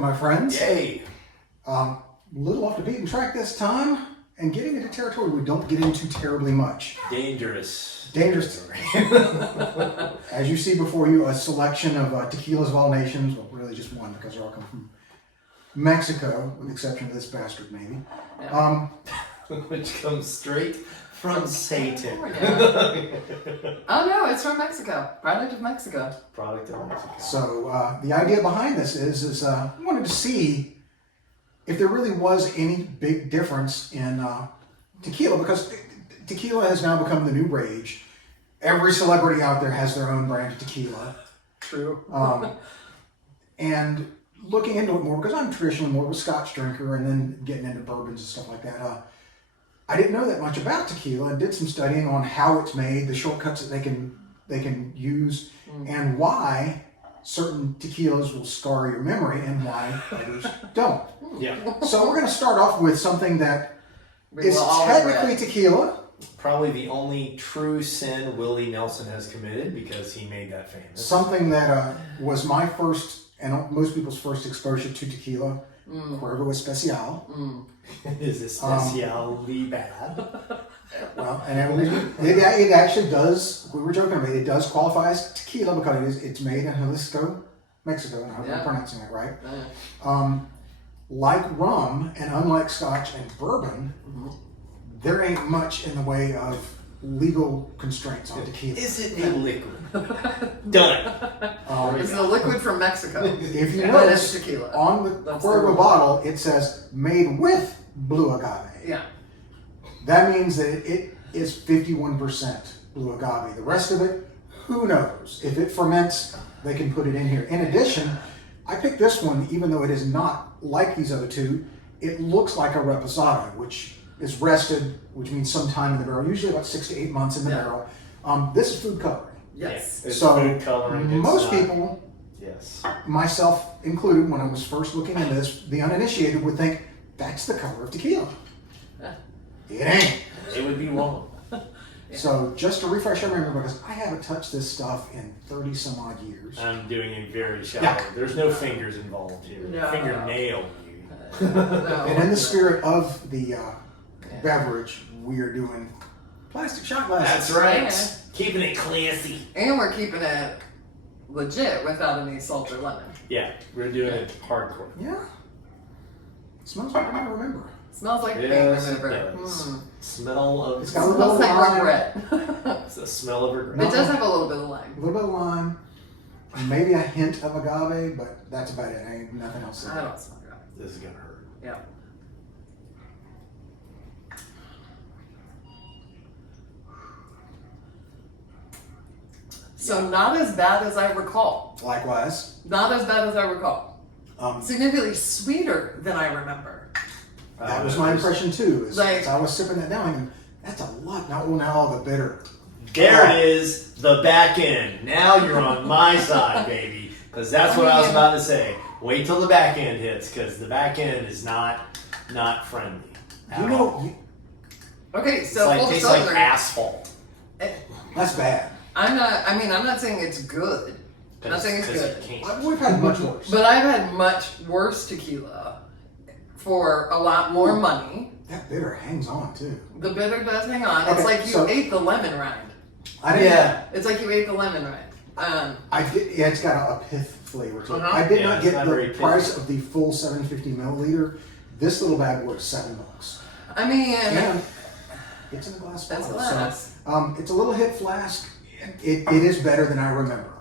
welcome my friends. Yay! A little off the beaten track this time, and getting into territory we don't get into terribly much. Dangerous. Dangerous. As you see before you, a selection of tequilas of all nations. Well, really just one because they all come from Mexico, with the exception of this bastard, maybe. Yeah. Which comes straight from Satan. Oh no, it's from Mexico. Product of Mexico. Product of Mexico. So the idea behind this is I wanted to see if there really was any big difference in tequila, because tequila has now become the new rage. Every celebrity out there has their own brand of tequila. True. And looking into it more, because I'm traditionally more of a Scotch drinker and then getting into bourbons and stuff like that, I didn't know that much about tequila. I did some studying on how it's made, the shortcuts that they can use, and why certain tequilas will scar your memory and why others don't. Yeah. So we're going to start off with something that We is will all technically regret. tequila. Probably the only true sin Willie Nelson has committed because he made that famous. Something that was my first and most people's first exposure to tequila. Cuervo Especial. Is especially bad? Well, and it actually does. We were joking about it. It does qualify as tequila because it's made in Jalisco, Mexico. And I hope I'm pronouncing that right. Like rum, and unlike Scotch and bourbon, there ain't much in the way of legal constraints on tequila. Is it a liquid? Done. It's a liquid from Mexico. If you And notice, it's tequila. on the That's the Cuervo rule. bottle, it says made with blue agave. Yeah. That means that it is 51% blue agave. The rest of it, who knows? If it ferments, they can put it in here. In addition, I picked this one, even though it is not like these other two. It looks like a reposado, which is rested, which means some time in the barrel, usually about 6 to 8 months in the barrel. This is food coloring. Yes. It's So food coloring. It's most not- people, Yes. myself included, when I was first looking into this, the uninitiated would think that's the color of tequila. It ain't. It would be wrong. So just to refresh your memory, because I haven't touched this stuff in 30 some odd years. I'm doing a very shallow. Yeah. There's no fingers involved here. No. Fingernail. No, And in the spirit of the beverage, we are doing plastic shot glasses. That's right. Yeah. Keeping it classy. And we're keeping it legit without any salt or lemon. Yeah, we're doing it hardcore. Yeah. Smells like I remember. Smells like Yes, paint it remover. does. Smell of. It's got a Smells little like lime. regret. It's a smell of regret. No. It does have a little bit of A lime. little bit of lime, and maybe a hint of agave, but that's about it. Ain't nothing else. I don't smell regret. This is gonna hurt. Yeah. So not as bad as I recall. Likewise. Not as bad as I recall. Um, Significantly sweeter than I remember. that was my impression too. Like- As I was sipping that down, and that's a lot. Now the bitter. There it is, the back end. Now you're on my side, baby. Because that's what I was about to say. Wait till the back end hits, because the back end is not friendly. You at know, all. Okay, It's so like full tastes like disclosure, asphalt. that's bad. I'm not saying it's good. I'm not saying it's Because good. you can't. We've had much worse. But I've had much worse tequila for a lot more money. That bitter hangs on too. The bitter does hang on. It's Okay, like you so- ate the lemon rind. I didn't. Yeah. It's like you ate the lemon rind. I did. Yeah, it's got a pith flavor to it. Uh-huh. I did Yeah, not it's get not the very pithy. price of the full 750 milliliter. This little bag was $7. I mean, And it's in a glass that's bottle. glass. So, it's a little hit flask. It is better than I remember.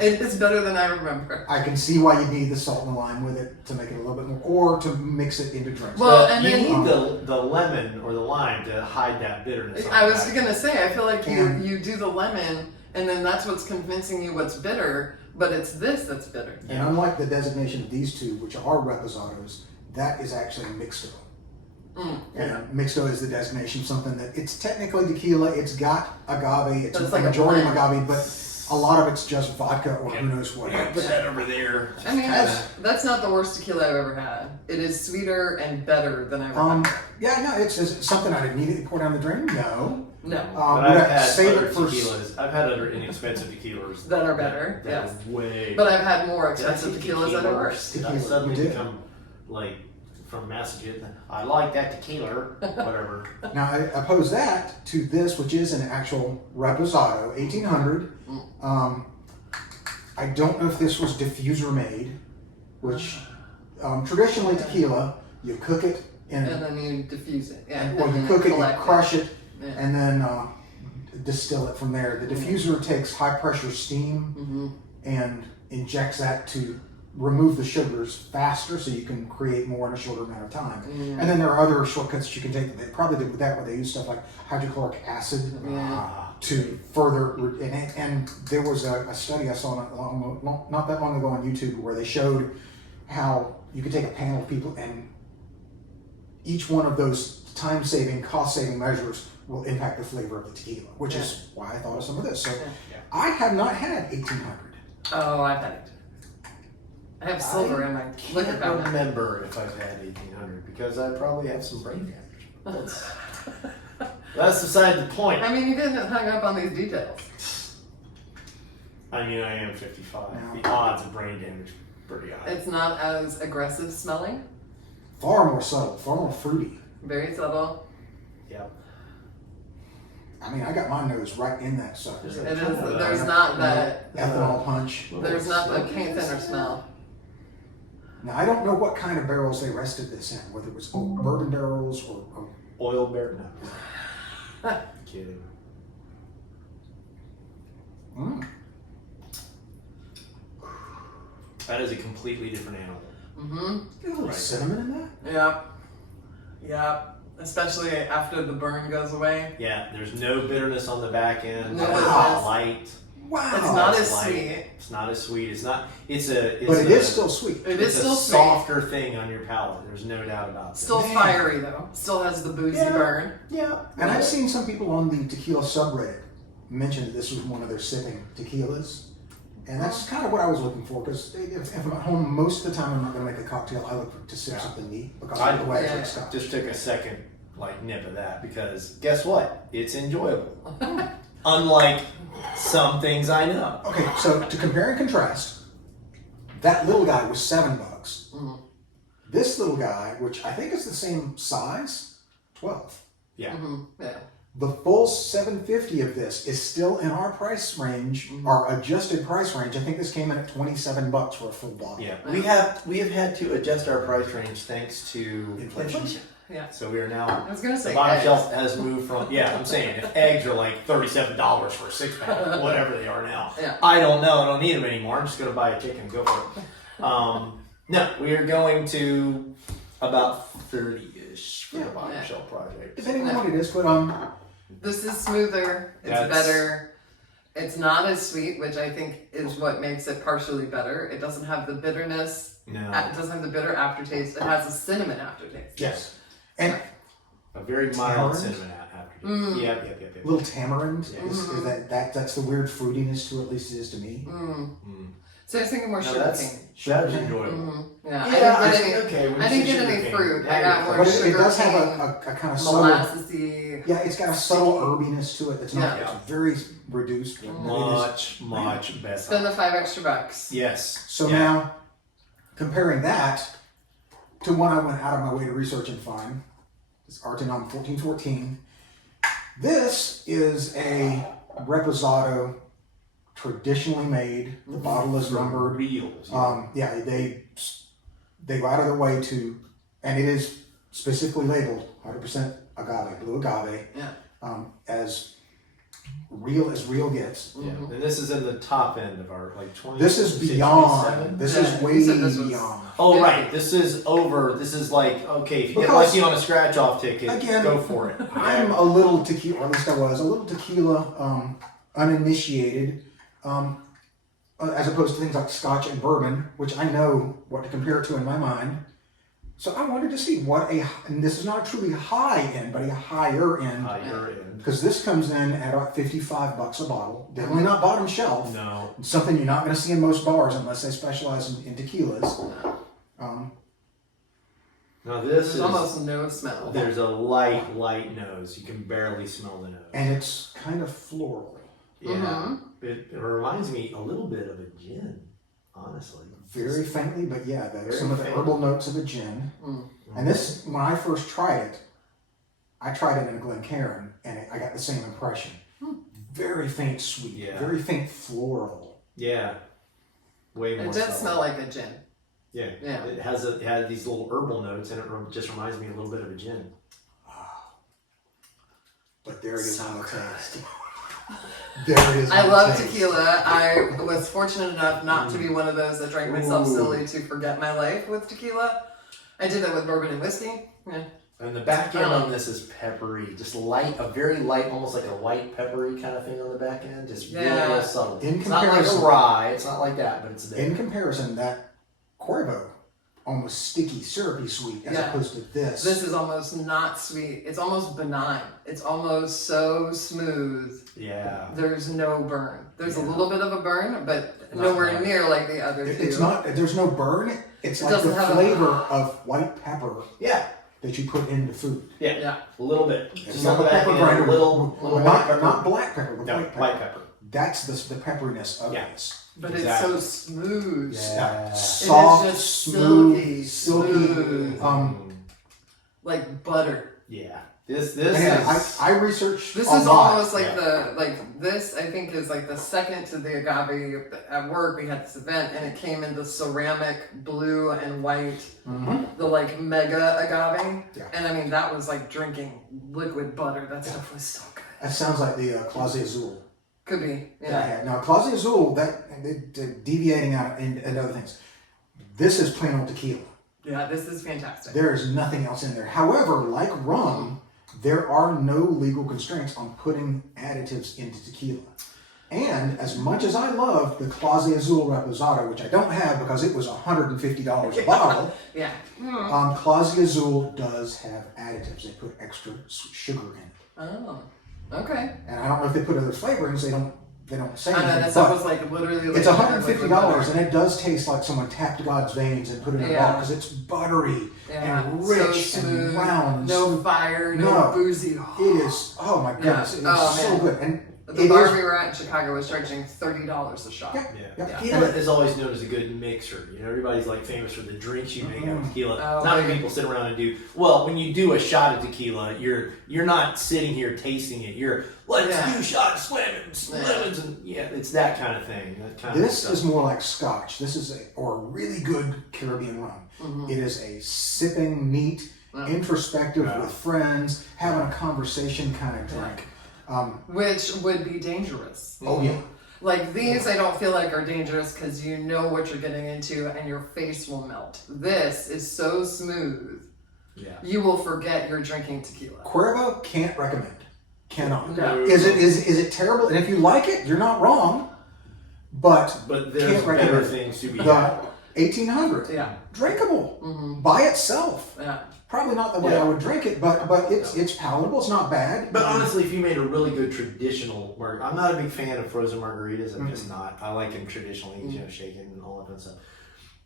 It is better than I remember. I can see why you need the salt and lime with it to make it a little bit more, or to mix it into drinks. Well, But and you then- need the lemon or the lime to hide that bitterness. on I the was back. gonna say, I feel like And- you do the lemon, and then that's what's convincing you what's bitter, but it's this that's bitter. And unlike the designation of these two, which are reposados, that is actually mixto. And mixto is the designation of something that it's technically tequila. It's got agave. It's But it's a like a majority of blend. agave, but a lot of it's just vodka or who knows what. Yeah, put that over there. I mean, that's not the worst tequila I've ever had. It is sweeter and better than I remember. Yeah, no, it's something I'd immediately pour down the drain. No, No. But we'd I've have to had save other it for tequilas. I've had other inexpensive tequilas That are better, That yes. are way. But I've had more Did I expensive say tequilas that are worse. Did I Tequila, suddenly you did. become like from Massachusetts? I like that tequila, whatever. Now I oppose that to this, which is an actual reposado, 1800. I don't know if this was diffuser made, which traditionally tequila, you cook it in, And then you diffuse it. Yeah. well, and you then cook it, you collect crush it, Yeah. and then distill it from there. The diffuser takes high pressure steam and injects that to remove the sugars faster so you can create more in a shorter amount of time. And then there are other shortcuts that you can take. They probably did with that where they use stuff like hydrochloric acid to further, and there was a study I saw not that long ago on YouTube where they showed how you could take a panel of people and each one of those time-saving, cost-saving measures will impact the flavor of the tequila, which is why I thought of some of this. So I have not had 1800. Oh, I've had it. I have silver in my liquor Can't cabinet. remember if I've had 1800 because I probably have some brain damage. That's beside the point. I mean, you didn't hang up on these details. I mean, I am 55. No. The odds of brain damage are pretty high. It's not as aggressive smelling. Far more subtle, far more fruity. Very subtle. Yep. I mean, I got my nose right in that sucker. It is. There's not that. Ethanol punch. There's not the paint thinner smell. Now, I don't know what kind of barrels they rested this in, whether it was bourbon barrels or Oil bear? No. Kidding. That is a completely different animal. there's a little cinnamon in that. Yep. Yep. Especially after the burn goes away. Yeah, there's no bitterness on the back end. No It's bitterness. light. Wow. It's not as light. sweet. It's not as sweet. It's not. It's a. But it is still sweet. It It's is still a sweet. softer thing on your palate. There's no doubt about that. Still Man. fiery though. Still has the boozy Yeah. burn. Yeah. And I've seen some people on the tequila subreddit mention that this was one of their sipping tequilas. And that's kind of what I was looking for, because if I'm at home, most of the time I'm not going to make a cocktail. I look to sip something neat because of the way I drink scotch. Just took a second nip of that because guess what? It's enjoyable. Unlike some things I know. Okay, so to compare and contrast, that little guy was $7. This little guy, which I think is the same size, 12. Yeah. Yeah. The full $7.50 of this is still in our price range, our adjusted price range. I think this came in at $27 for a full bottle. Yeah. We have had to adjust our price range thanks to Inflation. Yeah. So we are now. I was gonna say The bottom eggs. shelf has moved from, I'm saying if eggs are like $37 for a 6-pack, whatever they are now. Yeah. I don't know. I don't need them anymore. I'm just going to buy a chicken and go for it. No, we are going to about 30-ish for the bottom Yeah. shelf project. Depending on what it is, but This is smoother. It's That's- better. It's not as sweet, which I think is what makes it partially better. It doesn't have the bitterness. No. It doesn't have the bitter aftertaste. It has a cinnamon aftertaste. yes. And A very mild Tamarind? cinnamon aftertaste. Yep. a little tamarind, Yeah. is that's the weird fruitiness to it, at least it is to me. So I was thinking more No, sugar that's cane. enjoyable. Yeah, Yeah, I didn't get any. okay. when I you didn't say get any sugar cane, fruit. now I got you're more But close. it sugar does have cane, a kind of subtle, molassesy. yeah, it's got a subtle herbiness to it. It's not, Yeah. it's very reduced. but it is. Much better. Spend the $5 extra. Yes. So Yeah. now, comparing that to one I went out of my way to research and find, it's Artenom 1414. This is a reposado, traditionally made. The bottle is numbered. Reals. Yeah, they go out of their way to, and it is specifically labeled 100% agave, blue agave, as real gets. Yeah. And this is in the top end of our 20. This is 27? beyond. This is Yeah, way you said this was- beyond. Oh right, this is over. This is like okay. If you get Because- lucky on a scratch-off ticket, Again, go for it. I'm a little tequila, or at least I was, a little tequila uninitiated, as opposed to things like scotch and bourbon, which I know what to compare it to in my mind. So I wanted to see and this is not a truly high end, but a higher end, You're in. because this comes in at about $55 a bottle. Definitely not bottom shelf. No. It's something you're not going to see in most bars unless they specialize in tequilas. Now There's almost no smell. There's a light nose. You can barely smell the nose. And it's kind of floral. Yeah. It reminds me a little bit of a gin, honestly. Very faintly, but yeah, Very some of the faintly. herbal notes of a gin. And this, when I first tried it, I tried it in a Glencairn, and I got the same impression. Very faint sweet, very faint floral. Yeah. Way more. It does smell like a gin. Yeah. Yeah. It had these little herbal notes, and it just reminds me a little bit of a gin. But there it is So on the good. taste. There it is. I on love the taste. tequila. I was fortunate enough not to be one of those that drank myself silly to forget my life with tequila. I did that with bourbon and whiskey. Yeah. And the back end on this is peppery, just light, a very light, almost like a white peppery kind of thing on the back end, just real subtle. In It's not like a comparison- rye, it's not like that, but it's there. In comparison, that Cuervo, almost sticky, syrupy sweet, as opposed to this. This is almost not sweet. It's almost benign. It's almost so smooth. Yeah. There's no burn. There's a little bit of a burn, but Not nowhere much. near like the other two. It's not. There's no burn. It's It like the doesn't have a- flavor of white pepper Yeah. that you put into food. Yeah. A little bit. It's Just not on the a back pepper end, grinder. a little white not, pepper. not black pepper, but No, white pepper. white pepper. That's the pepperiness of this. But Exactly. it's so smooth. Yeah. Soft, just smooth, silky, silky. smooth. Like butter. Yeah. This Man, is... I researched. This a is lot. almost like this I think is like the second to the agave. At work we had this event and it came in the ceramic blue and white, the like mega agave. Yeah. And I mean that was like drinking liquid butter. That stuff was so good. That sounds like the Clase Azul. Could be. that I Yeah. had. Now Clase Azul, deviating out and other things. This is plain old tequila. Yeah, this is fantastic. There is nothing else in there. However, like rum, there are no legal constraints on putting additives into tequila. And as much as I love the Clase Azul Reposado, which I don't have because it was $150 a bottle, Yeah. Clase Azul does have additives. They put extra sugar in it. Oh. Okay. And I don't know if they put other flavorings. They don't say I know anything. that stuff but was like literally like it's $150, liquid butter. and it does taste like someone tapped God's veins and put it in a bottle because it's buttery and rich so smooth, and round. no fire, no boozy. It is. Oh my goodness, it's so man. good. And The it bar is. we were at in Chicago was charging $30 a shot. Yeah. Tequila is always known as a good mixer. You know, everybody's like famous for the drinks you make out of tequila. Oh, Not many yeah. people sit around and do. Well, when you do a shot of tequila, you're not sitting here tasting it. You're let's do shots, lemons, and it's that kind of thing. That kind This of is more like Scotch. This is a really good Caribbean rum. It is a sipping, neat, introspective with friends, having a conversation kind of drink. Which would be dangerous. Oh yeah. Like these, I don't feel like are dangerous because you know what you're getting into and your face will melt. This is so smooth. Yeah. You will forget you're drinking tequila. Cuervo can't recommend. Cannot. No. Is it terrible? And if you like it, you're not wrong. But there's can't better recommend things to be the had. 1800. Yeah. Drinkable by itself. Yeah. Probably not the way I would drink it, but it's palatable. It's not bad. But honestly, if you made a really good traditional margarita, I'm not a big fan of frozen margaritas. I'm just not. I like them traditionally, shaken and all that kind of stuff.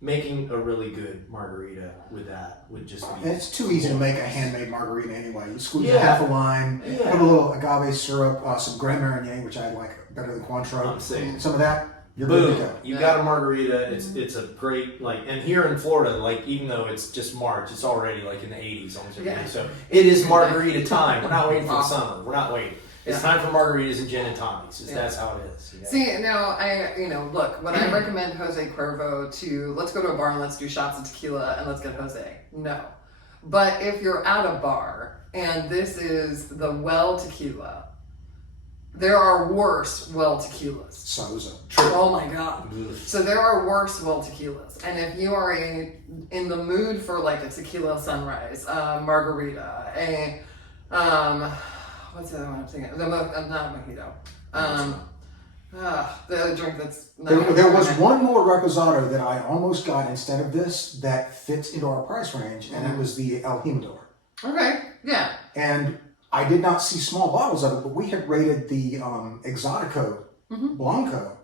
Making a really good margarita with that would just be. And it's too easy to make a handmade margarita anyway. You squeeze Yeah. half a lime, Yeah. put a little agave syrup, some Grand Marnier, which I like better than Cointreau. I'm saying. Some of that, you're good to Boom! go. You got a margarita. It's a great and here in Florida, even though it's just March, it's already like in the 80s almost every day. So it is margarita time. We're not waiting for the summer. We're not waiting. It's time for margaritas and gin and tonics. That's how it is. Yeah. See, now look, when I recommend Jose Cuervo to let's go to a bar and let's do shots of tequila and let's get Jose. No. But if you're at a bar and this is the well tequila, there are worse well tequilas. Soza. Oh my god. So there are worse well tequilas. And if you are in the mood for like a tequila sunrise, margarita, what's the other one I'm thinking? Not mojito. The drink that's... There was one more reposado that I almost got instead of this that fits into our price range, and it was the El Jimador. Okay, yeah. And I did not see small bottles of it, but we had rated the Exotico Blanco,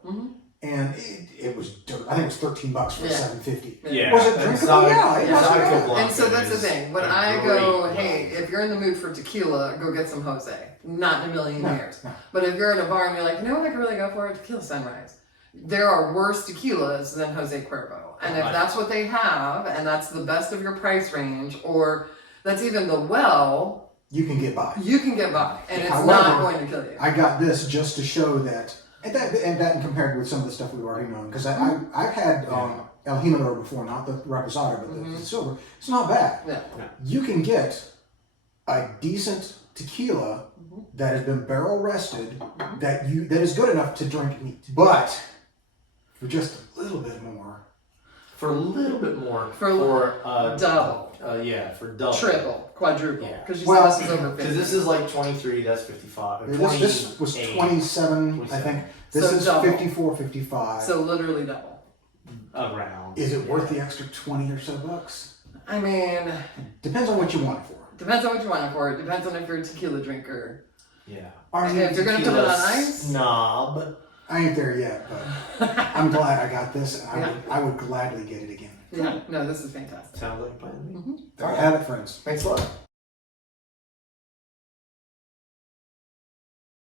and it was dirt. I think it was $13 for a 750. Yeah. Was it drinkable? Yeah, it wasn't bad. And so that's the thing. When I go, hey, if you're in the mood for tequila, go get some Jose. Not in a million years. No. But if you're at a bar and you're like, you know what I could really go for? A tequila sunrise. There are worse tequilas than Jose Cuervo. And if that's what they have, and that's the best of your price range, or that's even the well, You can get by. you can get by. And it's However, not going to kill you. I got this just to show that, and that compared with some of the stuff we've already known, because I've had El Jimador before, not the Reposado, but the silver. It's not bad. Yeah. You can get a decent tequila that has been barrel rested that is good enough to drink neat, but for just a little bit more. For a little bit more. For double. For double. Triple. Quadruple. Yeah. Because Well, this is over 50. Because this is like 23, that's 55. This was 27, I think. This So is double. 54, 55. So literally double. Around. Is it worth the extra 20 or so bucks? I mean, Depends on what you want it for. depends on what you want it for. It depends on if you're a tequila drinker. Yeah. And if you're going to put it on ice. Snob. I ain't there yet, but I'm glad I got this, and I would gladly get it again. Yeah, no, this is fantastic. Sounds like a plan to me. There you have it, friends. Thanks a lot.